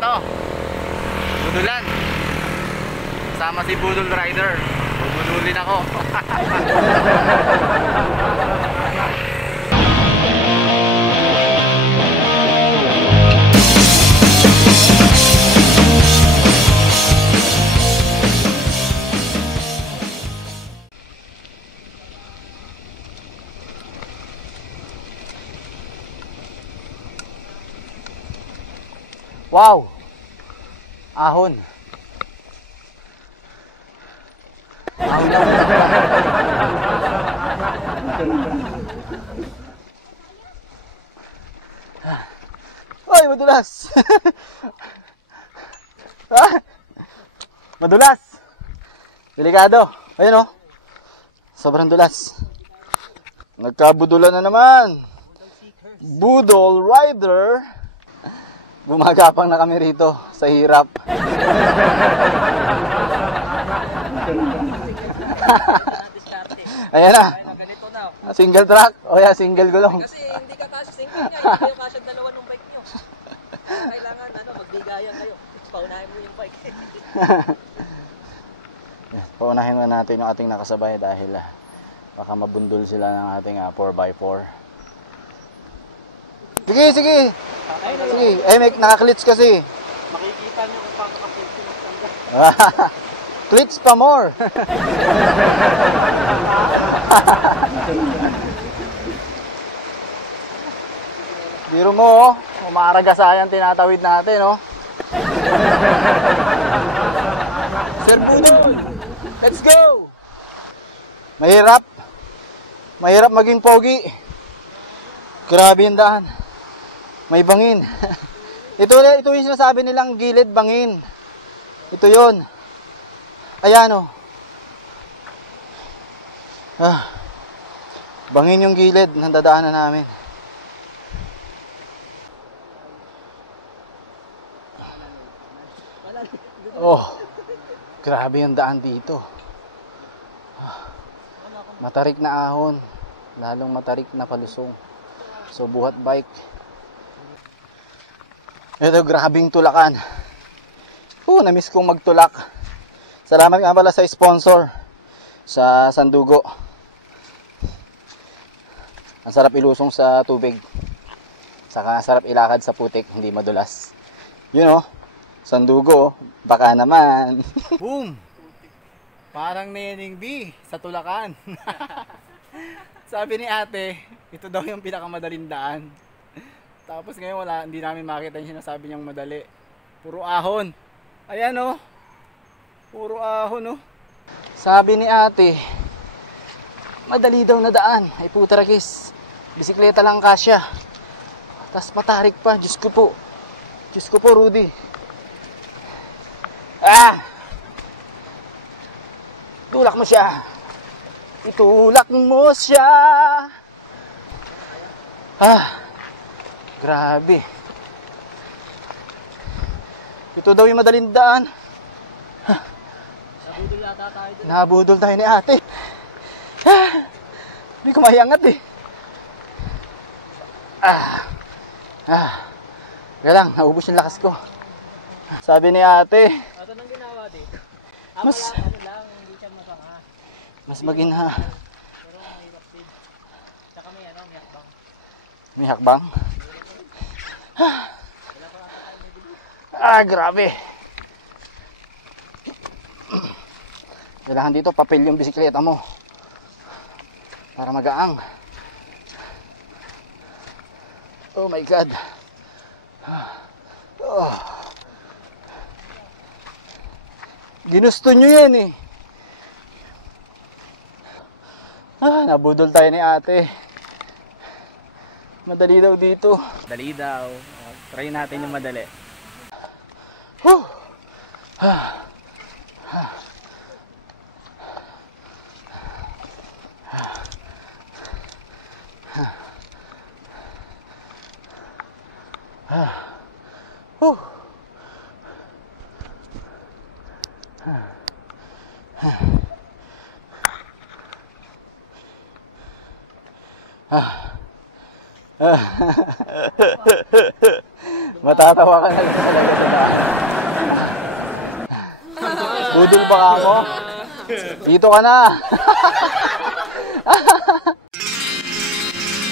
to. Budulan. Sama si Budol Rider. Bubudulin ako. Wow! Ahon. Ahon lang. Oy, madulas! Madulas! Delikado. Ayun oh. Sobrang dulas. Nagkabudulan na naman. Budol Rider. Gumagapang na kami rito sa hirap. Ayan na. Single track. O yeah, single gulong. Kasi hindi ka kasya single niya. Hindi kayo kasya dalawa ng bike nyo. Kailangan magbigayan kayo. Paunahin mo yung bike. Paunahin na natin yung ating nakasabay dahil baka mabundol sila ng ating 4x4. Sige, sige. Sige. Ay, may naka-clits kasi. Makikita nyo kung paano ka-clits yung tangga. Clits pa more. Biro mo, umaaragasayan tinatawid natin, oh. Sir Budol, let's go! Mahirap. Mahirap maging pogi. Grabe yung daan. May bangin. Ito yung sinasabi nilang gilid bangin. Ito yun. Ayan o. Bangin yung gilid ng dadaanan namin. Oh. Grabe yung daan dito. Matarik na ahon. Lalong matarik na palusong. So buhat bike. Ito, grabing tulakan. Na-miss kong magtulak. Salamat nga pala sa sponsor sa Sandugo. Ang sarap ilusong sa tubig. Saka sarap ilakad sa putik, hindi madulas. Yun oh, Sandugo, baka naman. Boom! Parang Neneng B sa tulakan. Sabi ni ate, ito daw yung pinakamadaling daan. Tapos ngayon hindi namin makita yung sinasabi niyang madali. Puro ahon. Ayan oh. Puro ahon oh. Sabi ni ate, madali daw na daan. Ay putarakis. Bisikleta lang kasya. Tapos matarik pa. Diyos ko po. Diyos ko po, Rudy. Tulak mo siya. Itulak mo siya. Grabe. Ito daw yung madaling daan. Nabudol yata tayo dun. Nabudol tayo ni ate. Hindi ko mahiangat eh. Kaya lang, naubos yung lakas ko. Sabi ni ate, Ano nang ginawa dito? Mas Hindi siya masama. mas maginha. Pero mahirap din. Tsaka may hakbang. May hakbang. Grabe. Kailangan dito papel yung bisikleta mo para magaang. Oh my God. Ginusto nyo yan eh. Nabudol tayo ni ate. Madali daw dito. Madali daw. Try natin yung madali. Matatawa ka na lang talaga sa daan. Budol ba ka ako? Dito ka na!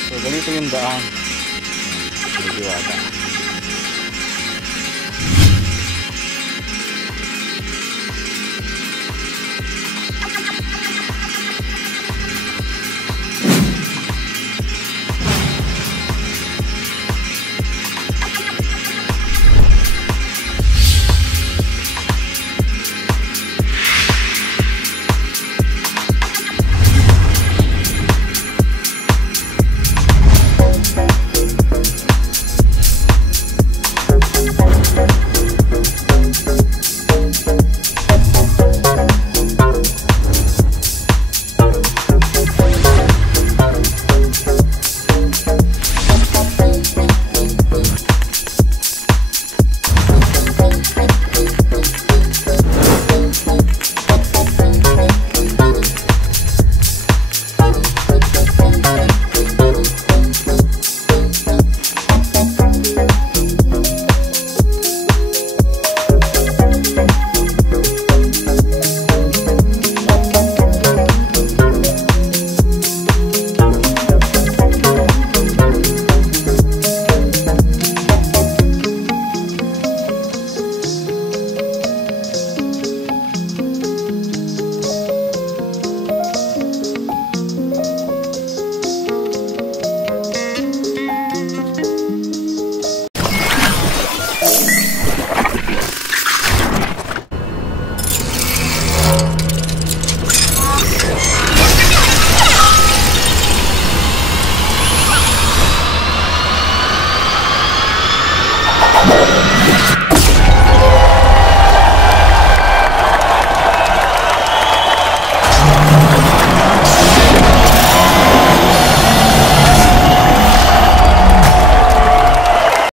So, ganito yung daan. May diwata.